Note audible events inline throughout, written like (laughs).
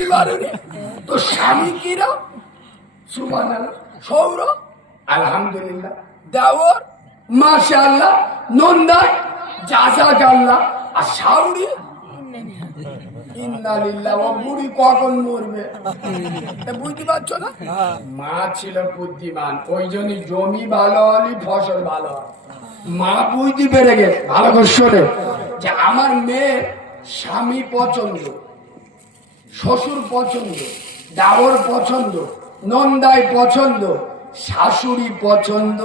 বুঝতে পারোনি তো স্বামী কিরা? সুমান সৌর? আলহামদুলিল্লাহ। দেওর? মাশাআল্লাহ। নন্দাই? জাজাক আল্লাহ আর সাউরি পারছ না? মা ছিল বুদ্ধিমান, ওই জন্য জমি ভালো হলে ফসল ভালো মা বুঝতে পেরে গেছে, ভালো করে যে আমার মেয়ে স্বামী পছন্দ। শ্বশুর পছন্দ দাওর পছন্দ নন্দাই পছন্দ শাশুড়ি পছন্দ?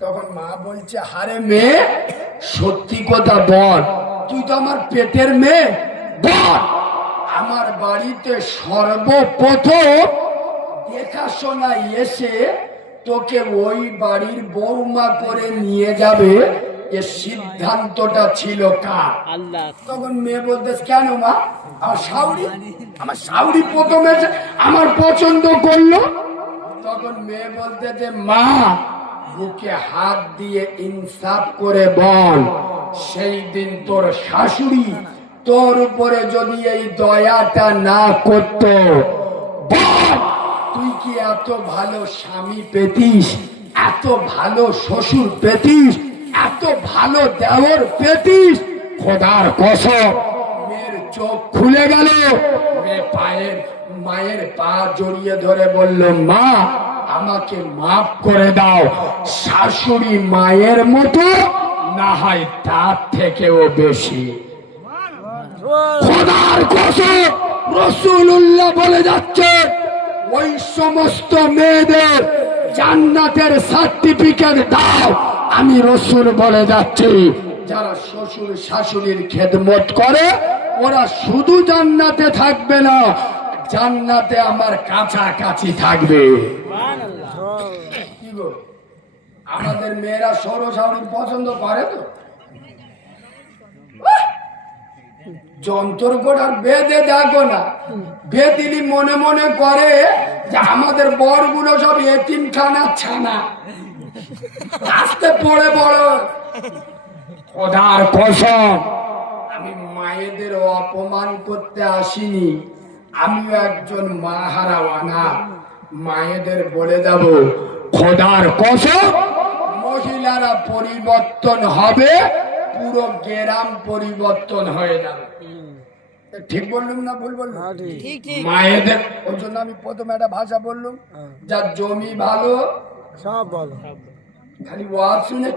তখন মা বলছে হারে মেয়ে সত্যি কথা বল তুই তো আমার পেটের মেয়ে বল আমার বাড়িতে সর্বপ্রথম দেখাশোনা এসে তোকে ওই বাড়ির বৌমা করে নিয়ে যাবে এ সিদ্ধান্তটা ছিল কার? তখন মেয়ে বলতে কেন মা? আমার সাউরি আমার সাউরি প্রথমে আমার পছন্দ করল। তখন মেয়ে বলতে যে মা বুকে হাত দিয়ে ইনসাফ করে বল। সেই দিন তোর শাশুড়ি তোর উপরে যদি এই দয়াটা না করতো তুই কি এত ভালো স্বামী পেতিস? এত ভালো শ্বশুর পেতিস? এত ভালো দেওর পেটিস খোদার কসম, মেয়ের চোখ খুলে গেল। পায়ের, মায়ের পা জড়িয়ে ধরে বলল, মা, আমাকে মাফ করে দাও। শাশুড়ি মায়ের মতো, না হয় তার থেকেও বেশি। খোদার কসম রসুল্লাহ বলে যাচ্ছে, ওই সমস্ত মেয়েদের জান্নাতের সার্টিফিকেট দাও। আমি রসুল বলে যাচ্ছি, যারা শ্বশুর শাশুড়ির খেদমত করে, ওরা শুধু জান্নাতে থাকবে না, জান্নাতে আমার কাছাকাছি থাকবে। আমাদের মেয়েরা সৌরসাউরির পছন্দ করে তো? যন্ত্র করার বেদে দেখো না। বেদিলি মনে মনে করে যে আমাদের বরগুলো সব এতিম খানা ছানা। আসতে পড়ে বড় খোদার কসম আমি মায়েদের অপমান করতে আসিনি। আমিও একজন মা হারাওয়ানা মায়েদের বলে যাব খোদার কসম মহিলারা পরিবর্তন হবে পুরো গ্রাম পরিবর্তন হয়ে যাবে। ঠিক বললুম না ভুল বললুম? ঠিক। মায়েদের ওই জন্য আমি প্রথমে একটা ভাষা বললুম যার জমি ভালো সব বলো। খালি ওয়াজ শুনে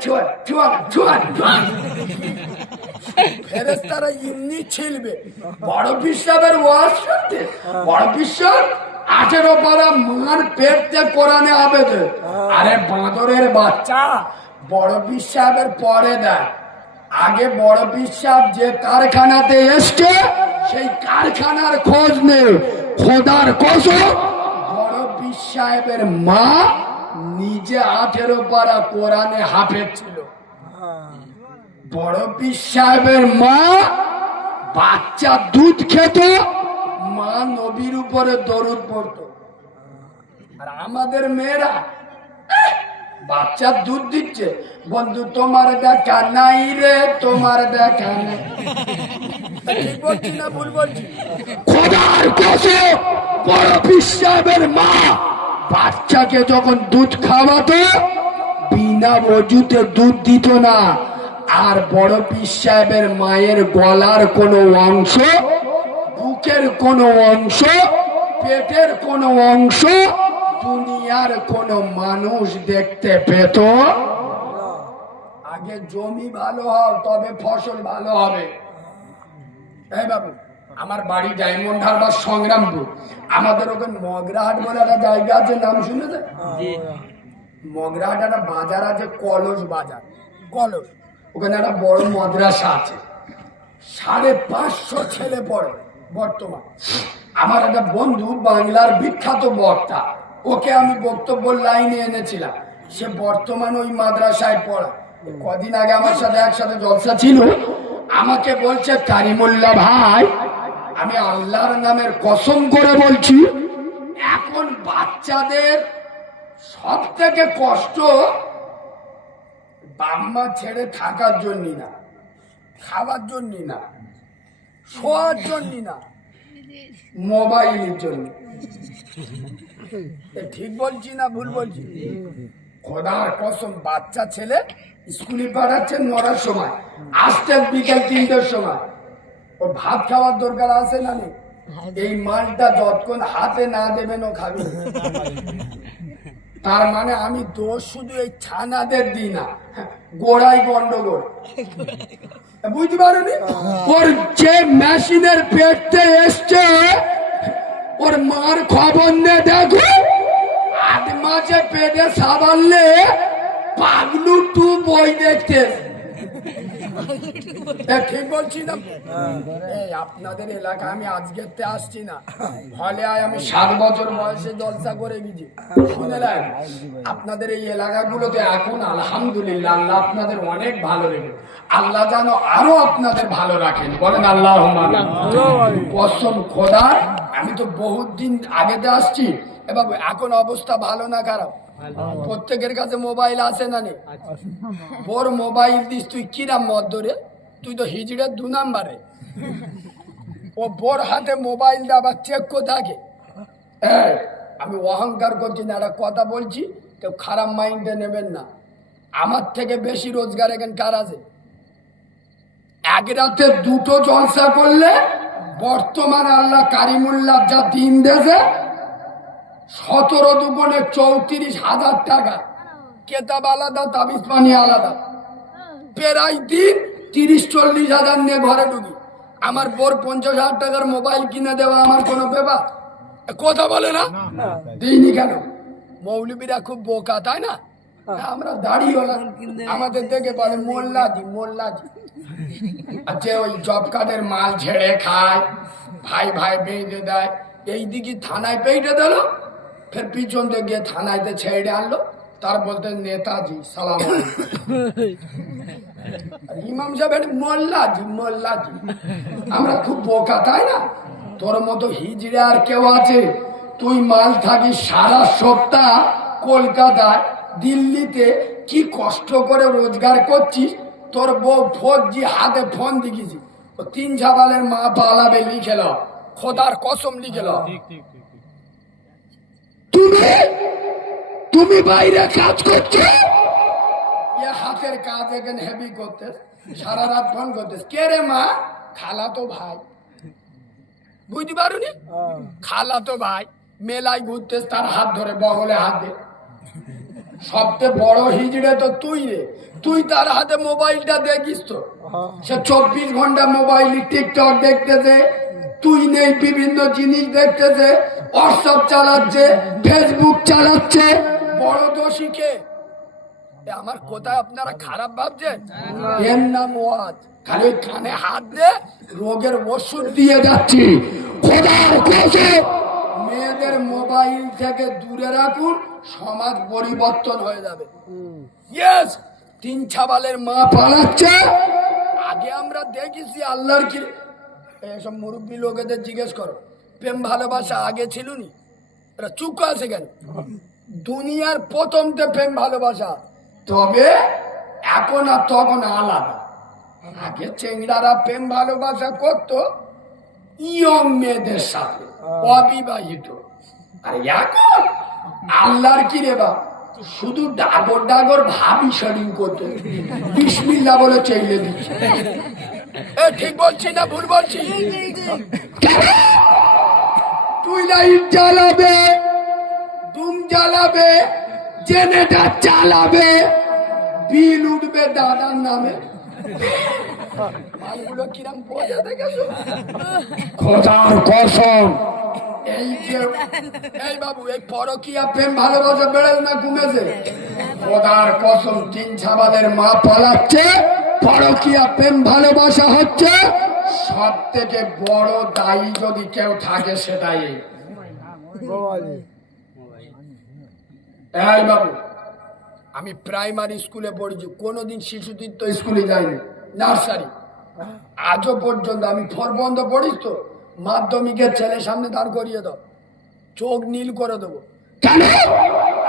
ফেরেস্তারা এমনি ছিলবে। বড় ওয়াজ শুনতে। বড় পিসাব আঠেরো পারা মার পেটতে কোরআনে আবেদন। আরে বাঁদরের বাচ্চা বড় পিসাবের পরে দেয়। আগে বড় বিশ্বাস যে কারখানাতে এসছে সেই কারখানার খোঁজ নেই। খোদার কসম বড় সাহেবের মা নিজে আঠেরো পারা কোরআনে হাফেজ ছিল। বড় পীর সাহেবের মা বাচ্চা দুধ খেত, মা নবীর উপরে দরুদ পড়তো। আর আমাদের মেয়েরা বাচ্চা দুধ দিচ্ছে, বন্ধু, তোমার দেখা নাই রে, তোমার দেখা নাই। বলছি না ভুল বলছি? মা বাচ্চাকে যখন দুধ খাওয়াতো, বিনা অজুতে দুধ দিত না। আর বড় পীর সাহেবের মায়ের গলার কোনো অংশ, বুকের কোনো অংশ, পেটের কোনো অংশ দুনিয়ার কোনো মানুষ দেখতে পেত আগে জমি ভালো হও, তবে ফসল ভালো হবে। এই বাবু আমার বাড়ি ডায়মন্ড হারবার সংগ্রামপুর। আমাদের ওখানে মগরাহাট বলে একটা জায়গা আছে নাম শুনেছে মগরাহাট একটা বাজার আছে কলস বাজার। কলস। ওখানে একটা বড় মাদ্রাসা আছে। সাড়ে পাঁচশো ছেলে পড়ে বর্তমান। আমার একটা বন্ধু বাংলার বিখ্যাত বক্তা ওকে আমি বক্তব্য লাইনে এনেছিলাম। সে বর্তমান ওই মাদ্রাসায় পড়া। কদিন আগে আমার সাথে একসাথে জলসা ছিল। আমাকে বলছে কারিমুল্লাহ ভাই আমি আল্লাহর নামের কসম করে বলছি, এখন বাচ্চাদের সব থেকে কষ্ট বাম্মা ছেড়ে থাকার জন্য না, খাওয়ার জন্য না, শোয়ার জন্য না, মোবাইলের জন্য। ঠিক বলছি না ভুল বলছি? খোদার কসম, বাচ্চা ছেলে স্কুলে পাঠাচ্ছেন নটার সময় আসতে বিকেল তিনটের সময়। ওর ভাত খাওয়ার দরকার আছে না নেই এই মালটা যতক্ষণ হাতে না দেবেন ও খাবে। তার মানে আমি দোষ শুধু এই ছানাদের দিই না গোড়াই গন্ডগোল। (laughs) বুঝতে পারোনি? ওর যে মেশিনের পেটতে এসছে ওর মার খবর নে দেখো। আট মাসে পেটে সাবানলে পাগলু টু বই দেখতে। এ, ঠিক বলছি না এই আপনাদের এলাকা আমি আসছি না। ফলে আমি সাত বছর বয়সে জলসা করে গেছি। আপনাদের এই এলাকাগুলোতে এখন আলহামদুলিল্লাহ আল্লাহ আপনাদের অনেক ভালো রেখে আল্লাহ যেন আরও আপনাদের ভালো রাখেন। বলেন আল্লাহ কসম খোদার আমি তো বহুত দিন আগেতে আসছি, এবার এখন অবস্থা ভালো না খারাপ? প্রত্যেকের কাছে মোবাইল আছে না নেই? বোর মোবাইল দিস তুই কিরাম মত ধরে তুই তো হিজড়ের দু নাম্বারে। ও বোর হাতে মোবাইল দেওয়া চেক থাকে আমি অহংকার করছি না একটা কথা বলছি কেউ খারাপ মাইন্ডে নেবেন না। আমার থেকে বেশি রোজগার এখানে কার আছে? এক রাতে দুটো জলসা করলে বর্তমানে আল্লাহ কারিমুল্লাহ যা দিন দেছে সতেরো দুগুণে চৌত্রিশ হাজার টাকা। কেতাব আলাদা তাবিজ পানি আলাদা। প্রায় দিন তিরিশ চল্লিশ হাজার নিয়ে ঘরে ঢুকি। আমার বোর পঞ্চাশ হাজার টাকার মোবাইল কিনে দেওয়া আমার কোনো ব্যাপার? কথা বলে না? দিইনি কেন? মৌলবীরা খুব বোকা তাই না? আমরা দাঁড়িয়ে আমাদের দেখে বলে মোল্লাজি মোল্লাজি। আচ্ছা ওই জব কার্ডের মাল ঝেড়ে খায় ভাই ভাই বেঁধে দেয়। এই দিকে থানায় পেইটে দিল। ফের পিছন দিয়ে গিয়ে থানায়তে ছেড়ে আনলো। তার বলতে নেতাজি, সালাম ইমাম সাহেব মোল্লাজি মোল্লাজি। আমরা খুব বোকা, তাই না? তোর মতো হিজড়ে আর কেউ আছে। তুই মাল থাকিস সারা সপ্তাহ কলকাতায়, দিল্লিতে কি কষ্ট করে রোজগার করছিস? তোর বউ ফোরজি হাতে ফোন দিকেছি তিন ঝাবালের মা পালাবে লিখেল খোদার কসম লিখেল তুমি? তুমি বাইরে কাজ করছ? হাতের কাজ এখানে হেভি করতে সারা রাত ফোন করতেস। কে রে মা? খালা তো ভাই। বুঝতে পারুনি? খালা তো ভাই, মেলায় ঘুরতেস, তার হাত ধরে বগলে হাত দে। সবচেয়ে বড় হিজড়ে তো তুই রে। তুই তার হাতে মোবাইলটা দেখিস তো। সে চব্বিশ ঘণ্টা মোবাইল, টিকটক দেখতেছে তুই নেই, বিভিন্ন জিনিস দেখতেছে হোয়াটসঅ্যাপ চালাচ্ছে ফেসবুক চালাচ্ছে। বড় দোষী কে? আমার কোথায় আপনারা খারাপ ভাবছেন? এর নাম ওয়াজ। খালি কানে হাত দে, রোগের ওষুধ দিয়ে যাচ্ছি। মেয়েদের মোবাইল থেকে দূরে রাখুন, সমাজ পরিবর্তন হয়ে যাবে। ইয়েস তিন ছাবালের মা পালাচ্ছে। আগে আমরা দেখেছি আল্লাহর কি এসব মুরব্বী লোকেদের জিজ্ঞেস করো। প্রেম ভালোবাসা আগে ছিল নি এরা চুপ আছে কেন? দুনিয়ার প্রথম প্রথমতে প্রেম ভালোবাসা। তবে এখন আর তখন আলাদা। আগে চেংড়ারা প্রেম ভালোবাসা করতো ইয়ং মেয়েদের সাথে, অবিবাহিত। আর এখন? আল্লাহর কি রে বা? শুধু ডাগর ডাগর ভাবি শরিং করতে। বিসমিল্লা বলে চাইলে দিচ্ছে। ঠিক বলছি না ভুল বলছি? তুই লাইট জ্বালাবে দুম জ্বালাবে জেনেটার চালাবে বিল উঠবে দাদার নামে। মালগুলো কিরম বোঝা দেখেছ? খোদার কসম। এই যে এই বাবু এই পরকিয়া প্রেম ভালোবাসা বেড়েছে না কমেছে খোদার কসম তিন ছাবাদের মা পালাচ্ছে পরকিয়া প্রেম ভালোবাসা হচ্ছে সব থেকে বড় দায়ী যদি কেউ থাকে সেটাই। এই। বাবু আমি প্রাইমারি স্কুলে পড়েছি কোনোদিন শিশু তীর্থ স্কুলে যাইনি নার্সারি। আজও পর্যন্ত আমি ফোর বন্ধ পড়িস তো মাধ্যমিকের ছেলে সামনে দাঁড় করিয়ে দাও চোখ নীল করে দেবো। কেন?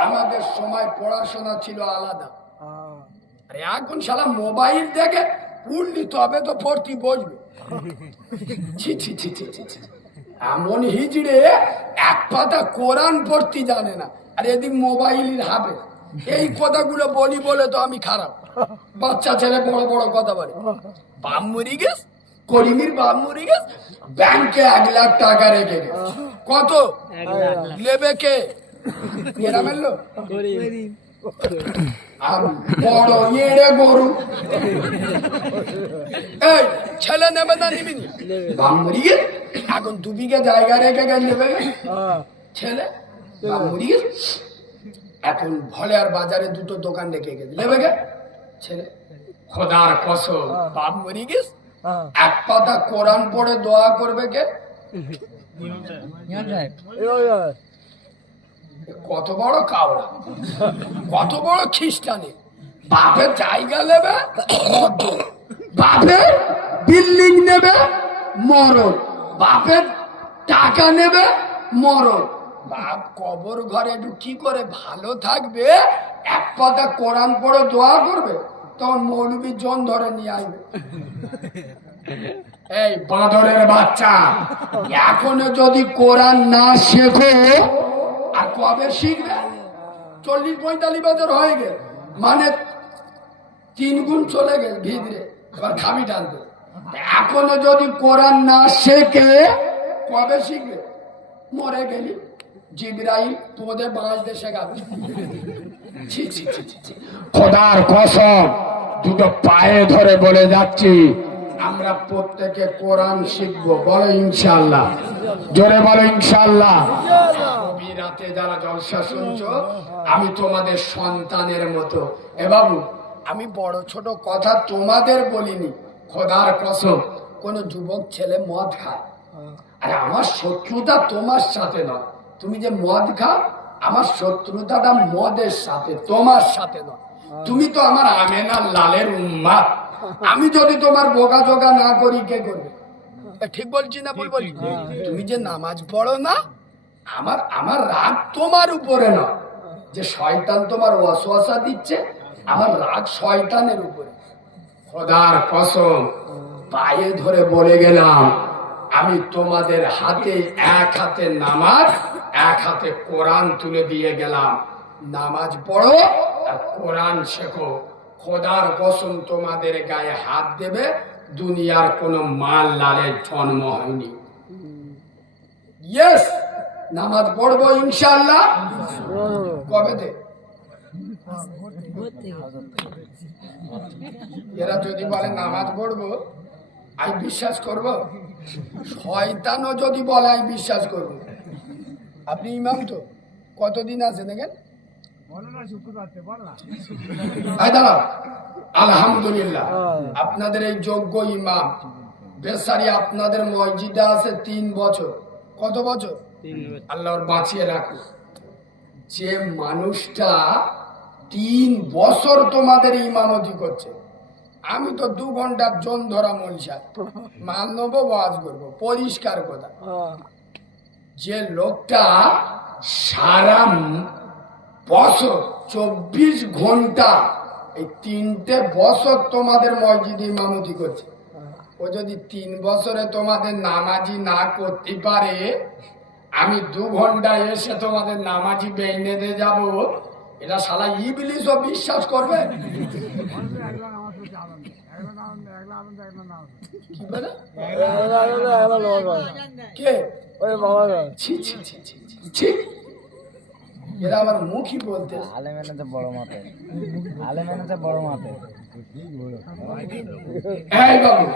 আমাদের সময় পড়াশোনা ছিল আলাদা। আরে এখন শালা মোবাইল দেখে উঠলি তবে তো পড়তি বসবে। ছি ছি ছি ছি ছি ছি। এমন হিজড়ে এক পাতা কোরআন পড়তে জানে না। আর এদিক মোবাইলের হাবে। এই কথাগুলো বলি বলে তো আমি খারাপ। বাচ্চা ছেলে বড় বড় কথা বলে। বাম মরি গেছ করিমির বাম মরি গেছ ব্যাংকে এক লাখ টাকা রেখে গেছে। কত? নেবে কে? এরা মেললো? আর বড় গরু। ছেলে নেবে এখন দু বিঘা জায়গা রেখে গেলে নেবে? ছেলে এখন ভলে আর বাজারে দুটো দোকান রেখে গেছে নেবে ছেলে, খোদার কসম বাপ মরি গেছ এক পাতা কোরআন পড়ে দোয়া করবে কে? কত বড় কাওড়া কত বড় খ্রিস্টানি? বাপের জায়গা নেবে। বাপের বিল্ডিং নেবে মরণ বাপের টাকা নেবে মরণ বাপ কবর ঘরে একটু কি করে? ভালো থাকবে, এক পাতা কোরআন পড়ে দোয়া করবে, তখন মৌলবী জন ধরে নিয়ে আসবে। এই বাঁদরের বাচ্চা, এখনও যদি কোরআন না শেখো কবে শিখবে চল্লিশ পঁয়তাল্লিশ বছর হয়ে গেল। মানে তিন গুণ চলে গেল ভিতরে এবার খাবি টানতে এখনও যদি কোরআন না শেখে, কবে শিখবে? মরে গেলি। জিব্রাইল তোমাদের বাঁচতে শেখাবে। খোদার কসম, দুটো পায়ে ধরে বলে যাচ্ছি আমরা প্রত্যেকে কোরআন শিখব, বলো ইনশাল্লাহ জোরে বলো ইনশাল্লাহ রাতে যারা জলসা শুনছো, আমি তোমাদের সন্তানের মতো। এ বাবু, আমি বড় ছোট কথা তোমাদের বলিনি। খোদার কসম, কোন যুবক ছেলে মদ খায়। আরে আমার শত্রুতা তোমার সাথে নয়। তুমি যে মদ খাও, আমার শত্রুতাটা মদের সাথে, তোমার সাথে নয়। তুমি তো আমার আমেনার লালের উম্মা আমি যদি তোমার বোকা জোকা না করি কে করবে? ঠিক বলছি না ভুল বলছি? তুমি যে নামাজ পড়ো না আমার আমার রাগ তোমার উপরে না যে শয়তান তোমার ওয়াসওয়াসা দিচ্ছে আমার রাগ শয়তানের উপরে। খোদার কসম পায়ে ধরে বলে গেলাম আমি তোমাদের হাতে এক হাতে নামাজ এক হাতে কোরআন তুলে দিয়ে গেলাম। নামাজ পড়ো আর কোরআন শেখো। খোদার কসম তোমাদের গায়ে হাত দেবে, দুনিয়ার কোনো মাল লালের জন্ম হয়নি। ইয়েস নামাজ পড়ব ইনশাল্লাহ কবে থেকে এরা যদি বলে নামাজ পড়ব, আমি বিশ্বাস করব? শয়তানও যদি বলে, আমি বিশ্বাস করব। আপনি ইমাম তো? কতদিন আছে দেখেন দাঁড়াও। আলহামদুলিল্লাহ। আপনাদের এই যোগ্য ইমাম বেসারি আপনাদের মসজিদে আছে তিন বছর। কত বছর? আল্লাহর বাঁচিয়ে রাখুন যে মানুষটা তিন বছর তোমাদের ইমামতি করছে। আমি তো দু ঘণ্টার জন ধরা মনীষা। মাল নেব ওয়াজ করব পরিষ্কার কথা। যে লোকটা সারা বছর চব্বিশ ঘণ্টা এই তিনটে বছর তোমাদের মসজিদে ইমামতি করছে ও যদি তিন বছরে তোমাদের নামাজি না করতে পারে আমি দু ঘণ্টা এসে তোমাদের নামাজি বেইনে দিয়ে যাব এটা সালা ইবলিশও বিশ্বাস করবে কি ছি ছি ছি ছি, ছি এরা আমার মুখই বলতে। আলেমেনে তো বড় মাপে তো বড় মাপে এই বাবু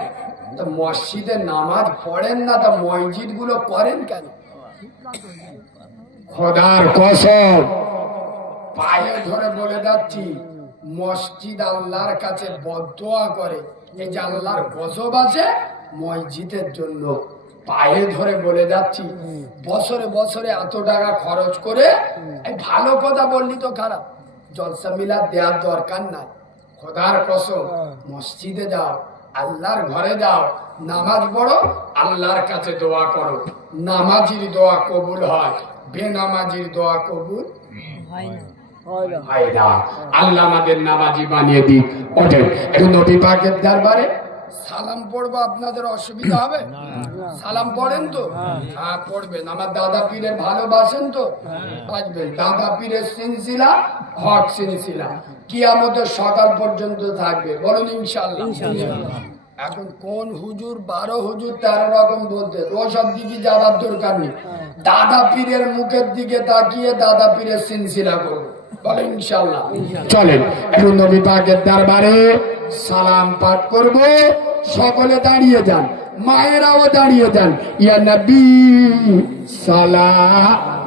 তা মসজিদে নামাজ পড়েন না তা মসজিদগুলো করেন কেন? খোদার কসম। পায়ে ধরে বলে যাচ্ছি মসজিদ আল্লাহর কাছে বদোয়া করে। এই যে আল্লাহর গজব আছে মসজিদের জন্য। পায়ে ধরে বলে যাচ্ছি, বছরে বছরে এত টাকা খরচ করে ভালো কথা বললি তো খারাপ। জলসা মিলা দেওয়ার দরকার নাই। খোদার কসম, মসজিদে যাও, আল্লাহর ঘরে যাও, নামাজ পড়ো, আল্লাহর কাছে দোয়া করো। নামাজির দোয়া কবুল হয়, বেনামাজির দোয়া কবুল আল্লাহ আমাদের নামাজি বানিয়ে দিক। ওঠে নবী পাকের দরবারে সালাম পড়ব আপনাদের অসুবিধা হবে? সালাম পড়েন তো? হ্যাঁ পড়বেন। আমার দাদা পীরের ভালোবাসেন তো? বাঁচবেন দাদা পীরের সিনসিলা হক সিনসিলা। কিয়ামতের সকাল পর্যন্ত থাকবে। বলুন ইনশাল্লাহ এখন কোন হুজুর বারো হুজুর তেরো রকম বলতে ওসব দিকে যাওয়ার দরকার নেই। দাদা পীরের মুখের দিকে তাকিয়ে দাদা পীরের সিনসিলা করব চলেন, এখন নবী পাকের দরবারে সালাম পাঠ করব। সকলে দাঁড়িয়ে যান, মায়েরাও দাঁড়িয়ে যান। ইয়া নবী, সালাম।